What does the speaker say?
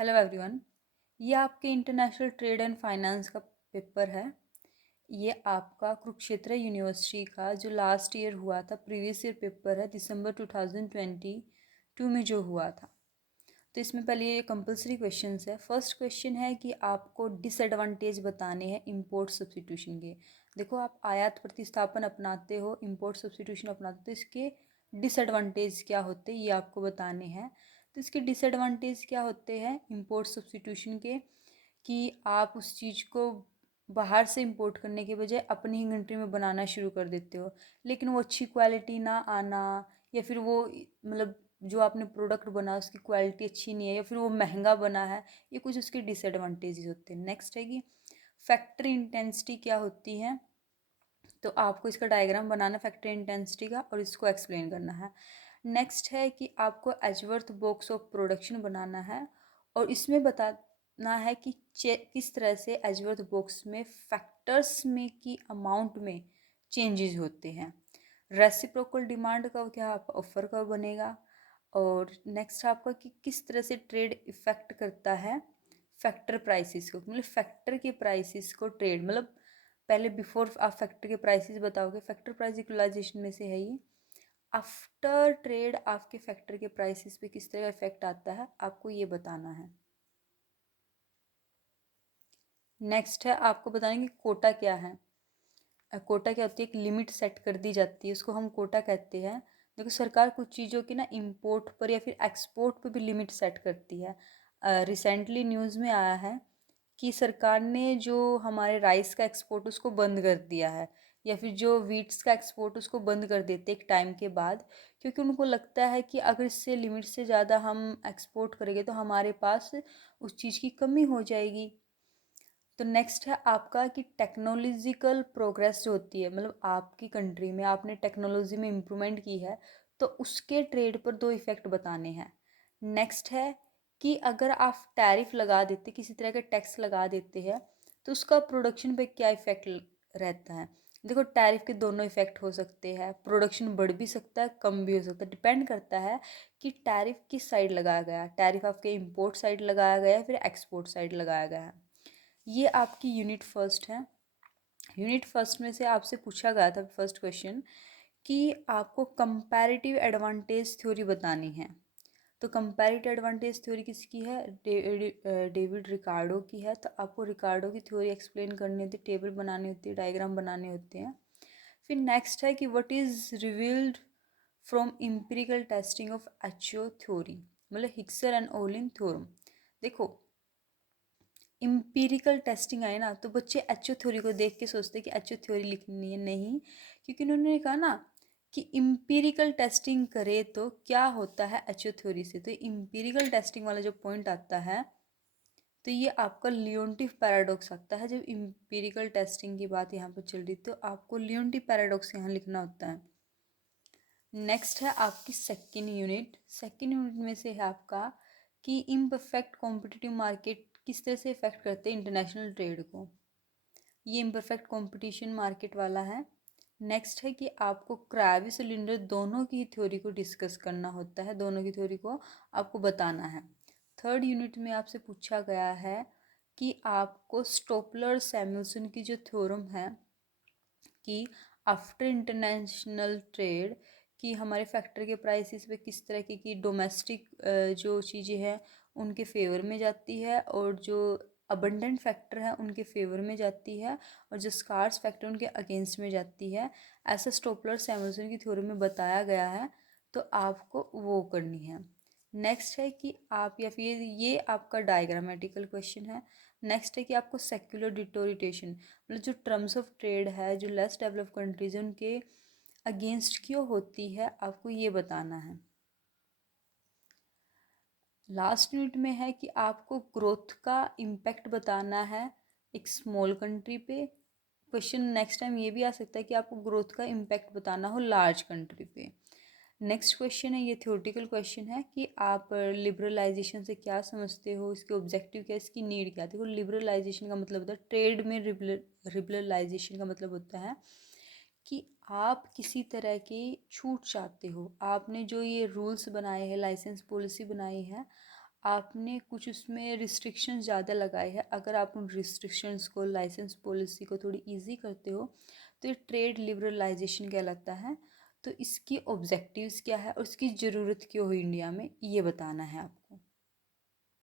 Hello everyone. ये आपके international trade and finance का पेपर है। ये आपका कुरुक्षेत्र यूनिवर्सिटी का जो लास्ट ईयर हुआ था, प्रीवियस ईयर पेपर है, दिसंबर 2022 में जो हुआ था। तो इसमें पहले ये कंपलसरी क्वेश्चंस है। फर्स्ट क्वेश्चन है कि आपको डिसएडवांटेज बताने हैं इंपोर्ट सब्स्टिट्यूशन के। देखो, आप आयात प्रतिस्थापन अपनाते हो, इंपोर्ट सब्स्टिट्यूशन अपनाते हो, तो इसके डिसएडवांटेज क्या होते हैं ये आपको बताने हैं। तो इसके डिसएडवांटेज क्या होते हैं इंपोर्ट सब्स्टिट्यूशन के, कि आप उस चीज़ को बाहर से इंपोर्ट करने के बजाय अपनी ही कंट्री में बनाना शुरू कर देते हो, लेकिन वो अच्छी क्वालिटी ना आना, या फिर वो मतलब जो आपने प्रोडक्ट बना उसकी क्वालिटी अच्छी नहीं है, या फिर वो महंगा बना है, ये कुछ उसके डिसएडवांटेजेस होते हैं। नेक्स्ट है कि फैक्ट्री इंटेंसिटी क्या होती है। तो आपको इसका डायग्राम बनाना फैक्ट्री इंटेंसिटी का और इसको एक्सप्लेन करना है। नेक्स्ट है कि आपको एजवर्थ बॉक्स ऑफ प्रोडक्शन बनाना है और इसमें बताना है कि किस तरह से एजवर्थ बॉक्स में फैक्टर्स में की अमाउंट में चेंजेस होते हैं। रेसिप्रोकल डिमांड का क्या ऑफर कब बनेगा, और नेक्स्ट आपका कि किस तरह से ट्रेड इफेक्ट करता है फैक्टर प्राइसेस को, मतलब फैक्टर के प्राइसेस को ट्रेड, मतलब पहले बिफोर आप फैक्टर के प्राइसेस बताओगे, फैक्टर प्राइस इक्वलाइजेशन में से है ये। आफ्टर ट्रेड आपके फैक्टर के प्राइसेस पे किस तरह का इफेक्ट आता है आपको ये बताना है। नेक्स्ट है आपको बताएंगे कोटा क्या है। कोटा क्या होती है, एक लिमिट सेट कर दी जाती है, उसको हम कोटा कहते हैं। देखो, सरकार कुछ चीज़ों की ना इंपोर्ट पर या फिर एक्सपोर्ट पर भी लिमिट सेट करती है। रिसेंटली न्यूज़ में आया है कि सरकार ने जो हमारे राइस का एक्सपोर्ट उसको बंद कर दिया है, या फिर जो वीट्स का एक्सपोर्ट उसको बंद कर देते एक टाइम के बाद, क्योंकि उनको लगता है कि अगर इससे लिमिट से ज़्यादा हम एक्सपोर्ट करेंगे तो हमारे पास उस चीज़ की कमी हो जाएगी। तो नेक्स्ट है आपका कि टेक्नोलॉजिकल प्रोग्रेस जो होती है, मतलब आपकी कंट्री में आपने टेक्नोलॉजी में इम्प्रूवमेंट की है, तो उसके ट्रेड पर दो इफ़ेक्ट बताने हैं। नेक्स्ट है कि अगर आप टैरिफ लगा देते, किसी तरह का टैक्स लगा देते हैं, तो उसका प्रोडक्शन पे क्या इफ़ेक्ट रहता है। देखो, टैरिफ के दोनों इफ़ेक्ट हो सकते हैं, प्रोडक्शन बढ़ भी सकता है, कम भी हो सकता है, डिपेंड करता है कि टैरिफ किस साइड लगाया गया है। टैरिफ आपके इम्पोर्ट साइड लगाया गया है फिर एक्सपोर्ट साइड लगाया गया है। ये आपकी यूनिट फर्स्ट है। यूनिट फर्स्ट में से आपसे पूछा गया था फर्स्ट क्वेश्चन कि आपको कंपैरेटिव एडवांटेज थ्योरी बतानी है। तो कंपैरेटिव एडवांटेज थ्योरी किसकी है, डेविड रिकार्डो की है। तो आपको रिकार्डो की थ्योरी एक्सप्लेन करनी होती है, टेबल बनानी होती है, डायग्राम बनाने होते हैं। फिर नेक्स्ट है कि what is revealed from empirical testing of HO theory, मतलब हिक्सर एंड ओलिन थ्योरम। देखो, इम्पीरिकल टेस्टिंग आए ना तो बच्चे एचओ थ्योरी को देख के सोचते हैं कि एचओ थ्योरी लिखनी है, नहीं, क्योंकि उन्होंने कहा ना कि इम्पीरिकल टेस्टिंग करे तो क्या होता है एचओ थ्योरी से। तो इम्पीरिकल टेस्टिंग वाला जो पॉइंट आता है, तो ये आपका लियोन्टिफ पैराडॉक्स आता है। जब इम्पीरिकल टेस्टिंग की बात यहाँ पर चल रही तो आपको लियोन्टिफ पैराडॉक्स यहाँ लिखना होता है। नेक्स्ट है आपकी सेकेंड यूनिट। सेकेंड यूनिट में से है आपका कि इम्परफेक्ट कॉम्पिटिटिव मार्केट किस तरह से इफेक्ट करते हैं इंटरनेशनल ट्रेड को। ये इम्परफेक्ट कंपटीशन मार्केट वाला है। नेक्स्ट है कि आपको क्रायोविक सिलेंडर दोनों की थ्योरी को डिस्कस करना होता है, दोनों की थ्योरी को आपको बताना है। थर्ड यूनिट में आपसे पूछा गया है कि आपको स्टोपलर सैमुअल्सन की जो थ्योरम है कि आफ्टर इंटरनेशनल ट्रेड कि हमारे फैक्टर के प्राइसेस पे किस तरह की डोमेस्टिक जो चीज़ें हैं उनके फेवर में जाती है, और जो अबंडेंट फैक्टर है उनके फेवर में जाती है, और जो स्कार्स फैक्टर उनके अगेंस्ट में जाती है। ऐसा स्टोपलर सैमुअल्सन की थ्योरी में बताया गया है, तो आपको वो करनी है। नेक्स्ट है कि आप, या फिर ये आपका डायग्रामेटिकल क्वेश्चन है। नेक्स्ट है कि आपको सेक्युलर डिटोरिटेशन, मतलब जो टर्म्स ऑफ ट्रेड है जो लेस डेवलप कंट्रीज हैं उनके अगेंस्ट क्यों होती है, आपको ये बताना है। लास्ट यूनिट में है कि आपको ग्रोथ का इम्पैक्ट बताना है एक स्मॉल कंट्री पे। क्वेश्चन नेक्स्ट टाइम ये भी आ सकता है कि आपको ग्रोथ का इम्पैक्ट बताना हो लार्ज कंट्री पे। नेक्स्ट क्वेश्चन है, ये थ्योरेटिकल क्वेश्चन है कि आप लिबरलाइजेशन से क्या समझते हो, इसके ऑब्जेक्टिव क्या है, इसकी नीड क्या है। देखो, लिबरलाइजेशन का मतलब होता है ट्रेड में, लिबरलाइजेशन का मतलब होता है कि आप किसी तरह की छूट चाहते हो। आपने जो ये रूल्स बनाए हैं, लाइसेंस पॉलिसी बनाई है, आपने कुछ उसमें रिस्ट्रिक्शंस ज़्यादा लगाए हैं, अगर आप उन रिस्ट्रिक्शंस को, लाइसेंस पॉलिसी को थोड़ी इजी करते हो तो ये ट्रेड लिबरलाइजेशन कहलाता है। तो इसकी ऑब्जेक्टिव्स क्या है और इसकी ज़रूरत क्यों हुई इंडिया में, ये बताना है आपको।